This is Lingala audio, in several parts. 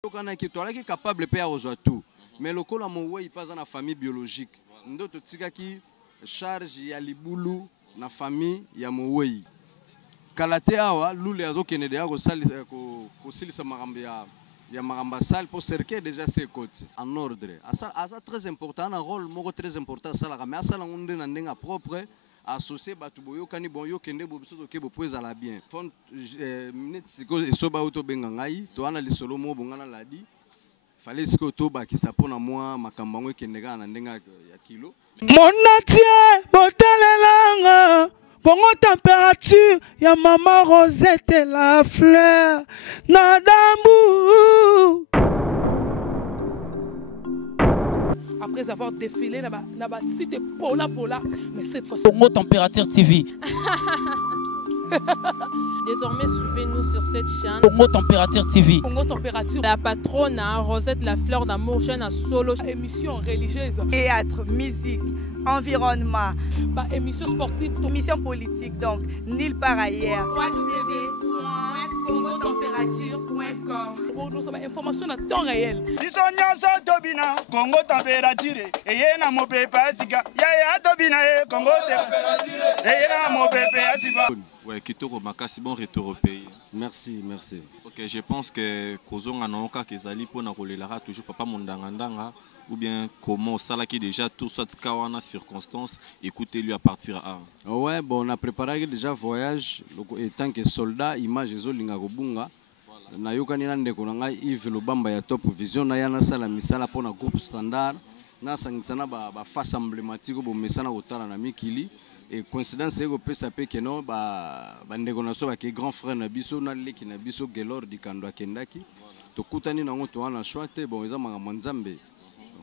qui est capable de faire tout. Mais le col à mon way, il passe dans la famille biologique. D'autres qui charge ya libulu na famille ya mon way. Kalate awa lule azo kenede ko silisa marambe ya maramba sal pour cerquer déjà ses côtes en ordre. Ça très important, un rôle très important ça la mais ça la onde na ndenga propre associé batu boyo kani bon yo kende bo biso ke bo poza la bien. Fond minute siko esoba auto benga ngai to ana lisolo mo bongana ladi. Fallait siko to ba ki sapona moi makambango kendega na ndenga ya kilo. Mon entier botalelanga Congo température, ya maman Rosette la fleur, Nadambu. Après avoir défilé là-bas, site Pola, mais cette fois Congo Température TV. Désormais, suivez-nous sur cette chaîne. Congo Température TV. Congo Température. La patronne, Rosette la fleur d'amour, chaîne à solo. Émission religieuse. Théâtre, musique, environnement. Émission sportive. Émission politique, donc, nulle part ailleurs. www.congotempérature.com. Pour nous, information à temps réel. Congo Température. Et na mo pepa sika. Ya tobina Congo Température. Et na mo pepa sika. Ouais, Kitoko Makasi, bon retour au pays. Merci, merci. Ok, je pense que Kozonga Naoka Kezali pour Nakolelara toujours papa Mondangandanga ou bien comment ça qui déjà tout soit kawana circonstance, écoutez-lui à partir à. Ouais, bon, on a préparé déjà voyage étant que soldat image ezolinga kobunga. Na yokani na ndeko na ngai Yves Lobamba ya Top Vision na yana sala misala pona groupe standard na sangisana ba face emblématique bo mesana kotala na mikili. Et coïncidence ego pesa pe keno ba ndeko na so ba ke grand frère na biso na leki na biso Gelor di Kando Kendaki to kutani na ngoto wana choite bon eza makambo nzambe.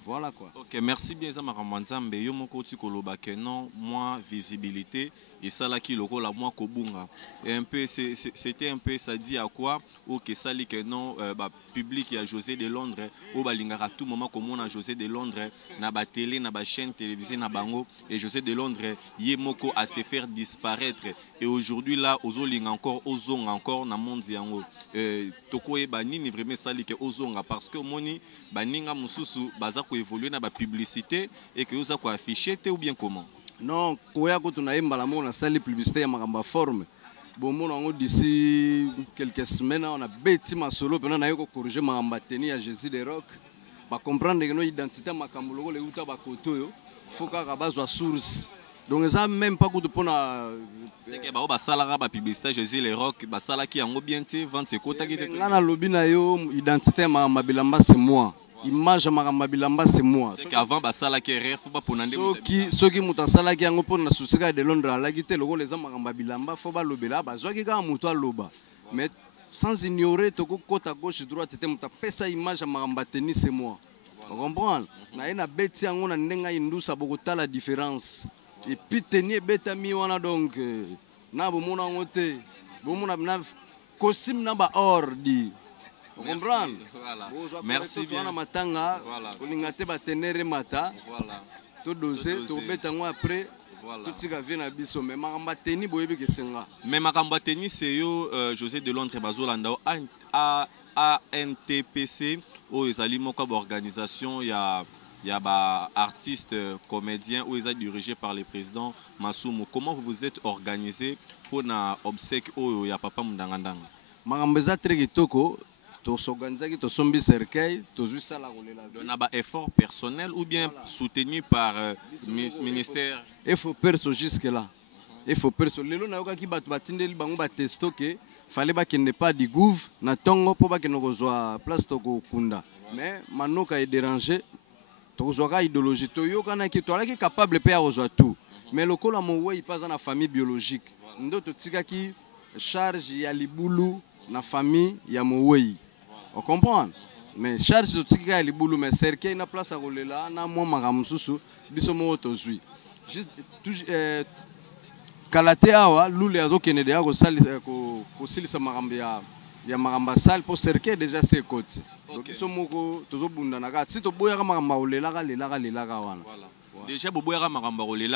Voilà quoi. Ok, merci bien Zama Ramanzambe. Yo moko tikoloba que non, moi visibilité et ça là qui loko la moi kobunga. Et un peu c'était un peu ça dit à quoi ou que ça li que non public ya José de Londres ou balingara tout moment comme on a José de Londres na ba télé na ba chaîne télévisée na bango et José de Londres yé moko à se faire disparaître et aujourd'hui là ozolinga encore ozonga encore na monde yango toko e banini vraiment ça li que ozonga parce que moni baninga mususu baza évoluer dans la publicité et que vous avez affiché ou bien comment? Non, quand on a une salle de publicité, il y a une forme. Bon, d'ici quelques semaines, on a bêti ma solo, puis on a corrigé ma ambateni à Jésus de Rock. Pour comprendre que nos identités, ma camboloko, les outils à côté, il faut qu'on ait besoin de source. Donc, ça même pas de pour c'est que bah salara ba publicité Jésus les rock ba sala qui en bien te vendre ses quotas qui te. Là na lobby na yo identité ma mabilamba c'est moi. Image maramba bilamba c'est moi. C'est qu'avant basala qui rire faut pas ponande. Ceux qui mutasala qui ngo pona susika de Londres la gité loko les maramba bilamba faut ba lobela ba zo ki ka muto loba. Mais sans ignorer toko côté à gauche droite était muta pesa image maramba tennis c'est moi. Vous comprenez? Na ina beti yango na ndenga indusa bokota la différence. Et puis tenir beta mi wana donc na bomona ngote bomona na costume na ba ordi. Vous comprenez? Voilà. Merci bien. Matanga, on a tenere mata. Voilà. Tout dosé, tout bétango après. Tout ce qui vient à biso, mais ma tennis boyebi que senga. Mais ma tennis c'est yo José de Londres bazolanda ANTPC ou ezali moko organisation ya ba artistes comédiens ou ils sont dirigés par le président Masumu. Comment vous vous êtes organisé pour na obsèque ou ya papa Mundangandanga? Magambeza très kitoko. To s'organiser, to sombi cercueil, to juste la rouler là. On a un effort personnel ou bien soutenu par ministère. Il faut perso jusque là. Il faut perso. Lelo na yoka ki batinde li bango ba testo ke fallait ba qu'il n'est pas du gouv na tongo po ba que no kozwa place to ko kunda. Mais manoka est dérangé. To kozwa idéologie to yoka na ki to ala ki capable pe kozwa tout. Mais le kola mo we il passe dans la famille biologique. Ndo to tika ki charge ya libulu na famille ya mowei. On comprend? Mais charge de tika les boulot mais cercueil na place à rouler là na moi maramususu biso mo tozui. Juste kalate awa lule azo kenede ya ko silisa maramba ya maramba sale pour cercueil déjà c'est côté. Donc biso moko tozo bunda na ka si to boya maramba olela ka wana. Déjà, Boboera Marambaro, les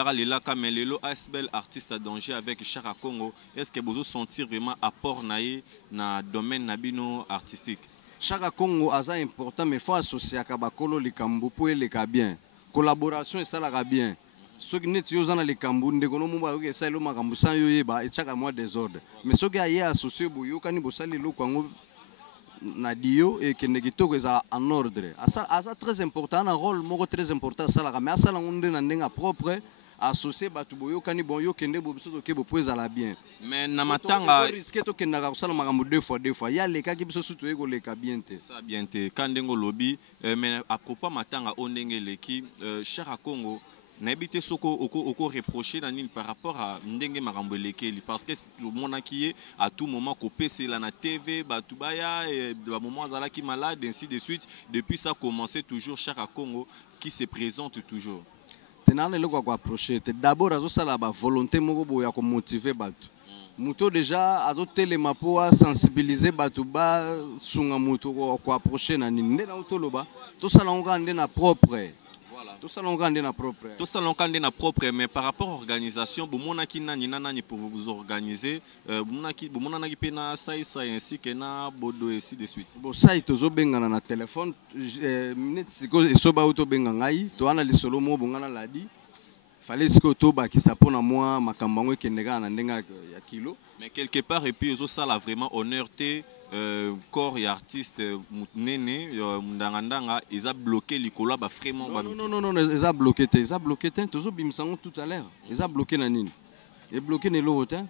Kamelelo, Asbel, artiste à danger avec Chara Congo. Est-ce que vous sentir vraiment apport dans le domaine nabino artistique? chaque Congo a ça important mais faut associer à bakolo les kambu pour les bien collaboration et ça la bien ceux qui net yo zana les kambu ndeko no mumba yo ça lo makambu sans yo yeba et chaque mois désordre mais ceux qui a associé boyo kani bosali lo kwango na dio et que negito que ça en ordre ça très important un rôle moko très important ça la mais ça la ngunde na ndenga propre associé batu boyo kani bon yo kende bo biso ke bo poza la bien mais na matanga risque to kenda ka sala makambo deux fois ya leka ki biso sutu eko leka bien te ça bien te kandengo lobby mais à propos matanga ondenge leki cher à Congo na habité soko oko reprocher na nini par rapport à ndenge makambo lekeli parce que le monde qui est à tout moment copé c'est la na TV batubaya et ba moment zala ki malade ainsi de suite depuis ça commencé toujours cher à Congo qui se présente toujours tenana le kwa approcher d'abord azo sala ba volonté moko boya ko motiver batu muto déjà azo telema po sensibiliser batu ba sunga muto ko approcher na nini nde na utoloba to sala ngande na propre tout ça l'on na propre mais par rapport à l'organisation bomona ki nani nani pour vous organiser bomona ki pena ça ainsi que na bodo ainsi de suite bon ça itozo bengana na téléphone minute siko esoba auto benga ngai to ana lisolo mo bongana ladi fallait siko to ba ki sapona moi makambango ekendeka na ndenga ya kilo mais quelque part et puis ça la vraiment honneur te corps et artiste nene ndangandanga ils a bloqué likolo ba vraiment non ils a bloqué tozo bimsango tout à l'heure ils a bloqué na nini et bloqué ne lo hotel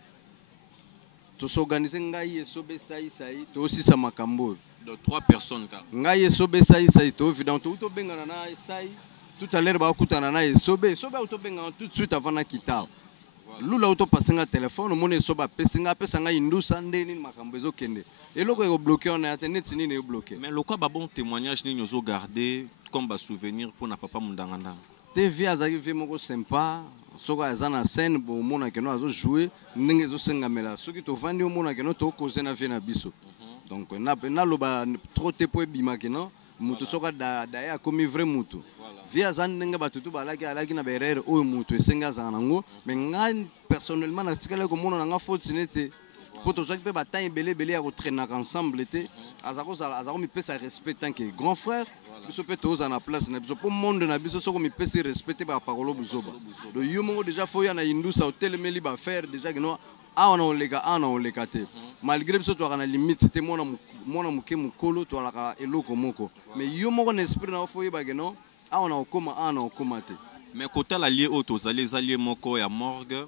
to s'organiser ngai sobe sai to aussi sa makambo de 3 personnes car ngai sobe sai to évident to bengana na sai tout à l'heure ba kutana na sobe auto bengana tout de suite avant na kitao lula auto passer un téléphone mon soba pesinga pesanga indusa ndeni makambo ezokende et loko est bloqué on a internet ni est bloqué mais le quoi ba bon témoignage ni nous garder comme ba souvenir pour na papa mundanganda TV azaki vie moko sympa soko azana scène bo mona ke no azo jouer ndenge zo sengamela soki to vandi o mona ke no to causer na vie na biso donc na loba trop te po bima ke no mutu soka da ya comme vrai mutu via zan ndenge batutu balaki na berere o mutu esenga za nango mais ngai personnellement na tikala ko mona nga faute nete poto soki pe batay belé ya ko traîner ensemble té azako mi pesa respect tant que grand frère biso pe toza na place na biso pour monde na biso soko mi pesa respecter ba parolo buzoba do yumo déjà faut ya na indusa hotel meli ba faire déjà que no on oleka te malgré biso to na limite c'était mona muke mukolo to la eloko moko mais yo moko na esprit na faut yeba que no on okoma te mais côté la lié auto les alliés moko ya morgue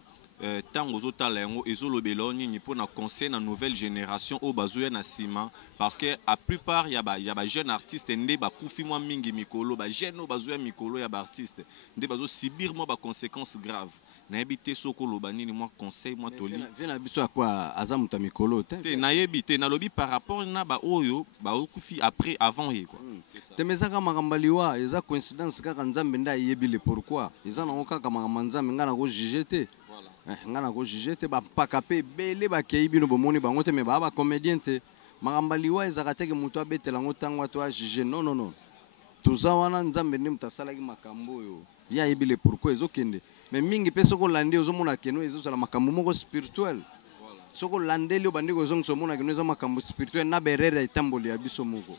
tango zotala yango ezolobela nini pour na conseil na nouvelle génération au bazoya na sima parce que a plupart ya ba jeune artiste ndé ba kufi moi mingi mikolo ba jeune au bazoya mikolo ya ba artiste ndé bazo subir moi ba conséquences graves na habité soko loba nini moi conseil moi toli vena biso akwa azamuta mikolo te na yebité na lobi par rapport na ba oyo ba kufi après avant ye quoi te mezaka makambaliwa eza coïncidence kaka nzambe nda yebile pourquoi eza na okaka makambanzambe ngana ko juger te ngana ko juger te ba pakape bele ba keibino bomoni bango te me ba comédien te makambaliwa ezaka te ke mutu abetela ngo tango to a juger non tuza wana nzambe ndi mutasala ki makambo yo ya yebile pourquoi ezokende mais mingi pe soko lande ozomona keno ezosala makambo moko spirituel soko landeli obandiko zonso mona keno eza makambo spirituel na berere etamboli ya biso moko.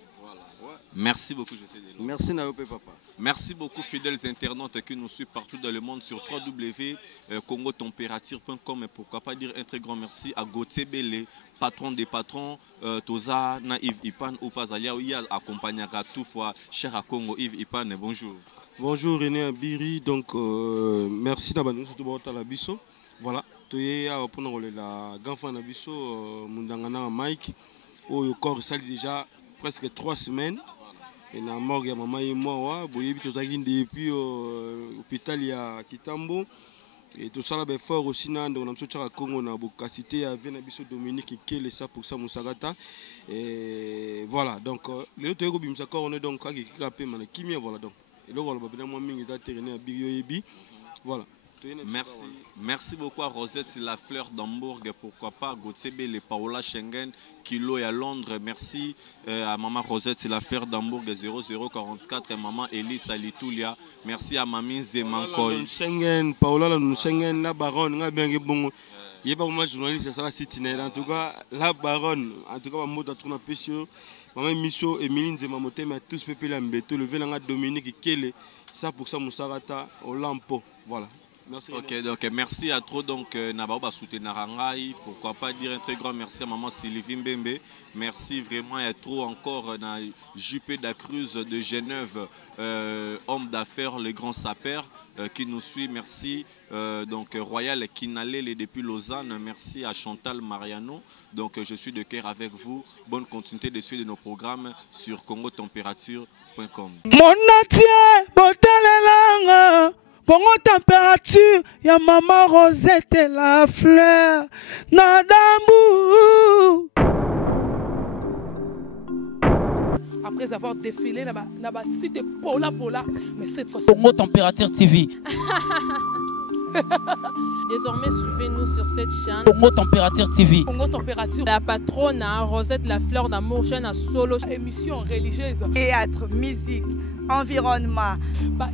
Merci beaucoup, José Delo. Merci, Naope Papa. Merci beaucoup, fidèles internautes qui nous suivent partout dans le monde sur www.congotempérature.com et pourquoi pas dire un très grand merci à Gauthier Bélé, patron des patrons, Toza, na Yves Ipan, ou pas alia, il a accompagné à tout fois, cher à Congo, Yves Ipan, bonjour. Bonjour René Abiri, donc merci d'avoir nous surtout à la biso. Voilà, tu es à prendre la ganfan à biso, Mundangana Mike, au corps ça déjà presque 3 semaines. Et la morgue ya maman et moi boyebi tozaki depuis hôpital ya Kitambo et tout ça là ben fort aussi na ndo na msocha Congo na bokasité ya vena biso Dominique Kele ça pour ça Musagata et voilà donc le to ko bimsa ko on est donc ka pe mana kimia voilà donc et le ba bina moi mingi ta terrain biyo yebi voilà. Merci beaucoup à Rosette La Fleur d'Hambourg, pourquoi pas Gauthier Bélé, Paola Schengen, Kilo et à Londres. Merci à maman Rosette La Fleur d'Hambourg 0044 et maman Elise Alitoulia. Merci à mamie Zemankoy. Schengen, Paola Schengen, la baronne, nga bien bon. Il y a pas moi journaliste ça la citine en tout cas la baronne en tout cas moi dans ton appétit Maman émission Emilie Nzema Motema tous peuple Mbeto le Velanga Dominique Kele ça pour ça Mousarata au Lampo. Voilà. Merci. Ok, donc merci à trop. Donc, Nabaoba soutenir Narangai. Pourquoi pas dire un très grand merci à maman Sylvie Mbembe. Merci vraiment à trop encore dans JP Dacruz de Genève, homme d'affaires, le grand sapeur qui nous suit. Merci. Donc, Royal Kinalele depuis Lausanne. Merci à Chantal Mariano. Donc, je suis de cœur avec vous. Bonne continuité de suivre nos programmes sur congotempérature.com. Mon entier, Botalelanga. Congo température, ya maman Rosette la fleur, Nadambu. Après avoir défilé dans la site Pola, mais cette fois Congo Température TV. Désormais, suivez-nous sur cette chaîne. Congo Température TV. Congo Température. La patronne, Rosette la fleur d'amour, chaîne à solo. Émission religieuse. Théâtre, musique, environnement.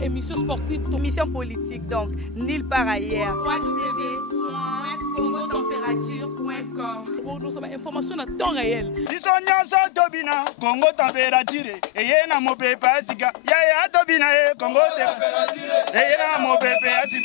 Émission sportive. Émission politique, donc nulle part ailleurs. www.congotempérature.com. Pour nous avons information à temps réel. biso nyonso tobina Congo température eye na mopepe asika yaya tobina Congo température eye na mopepe asika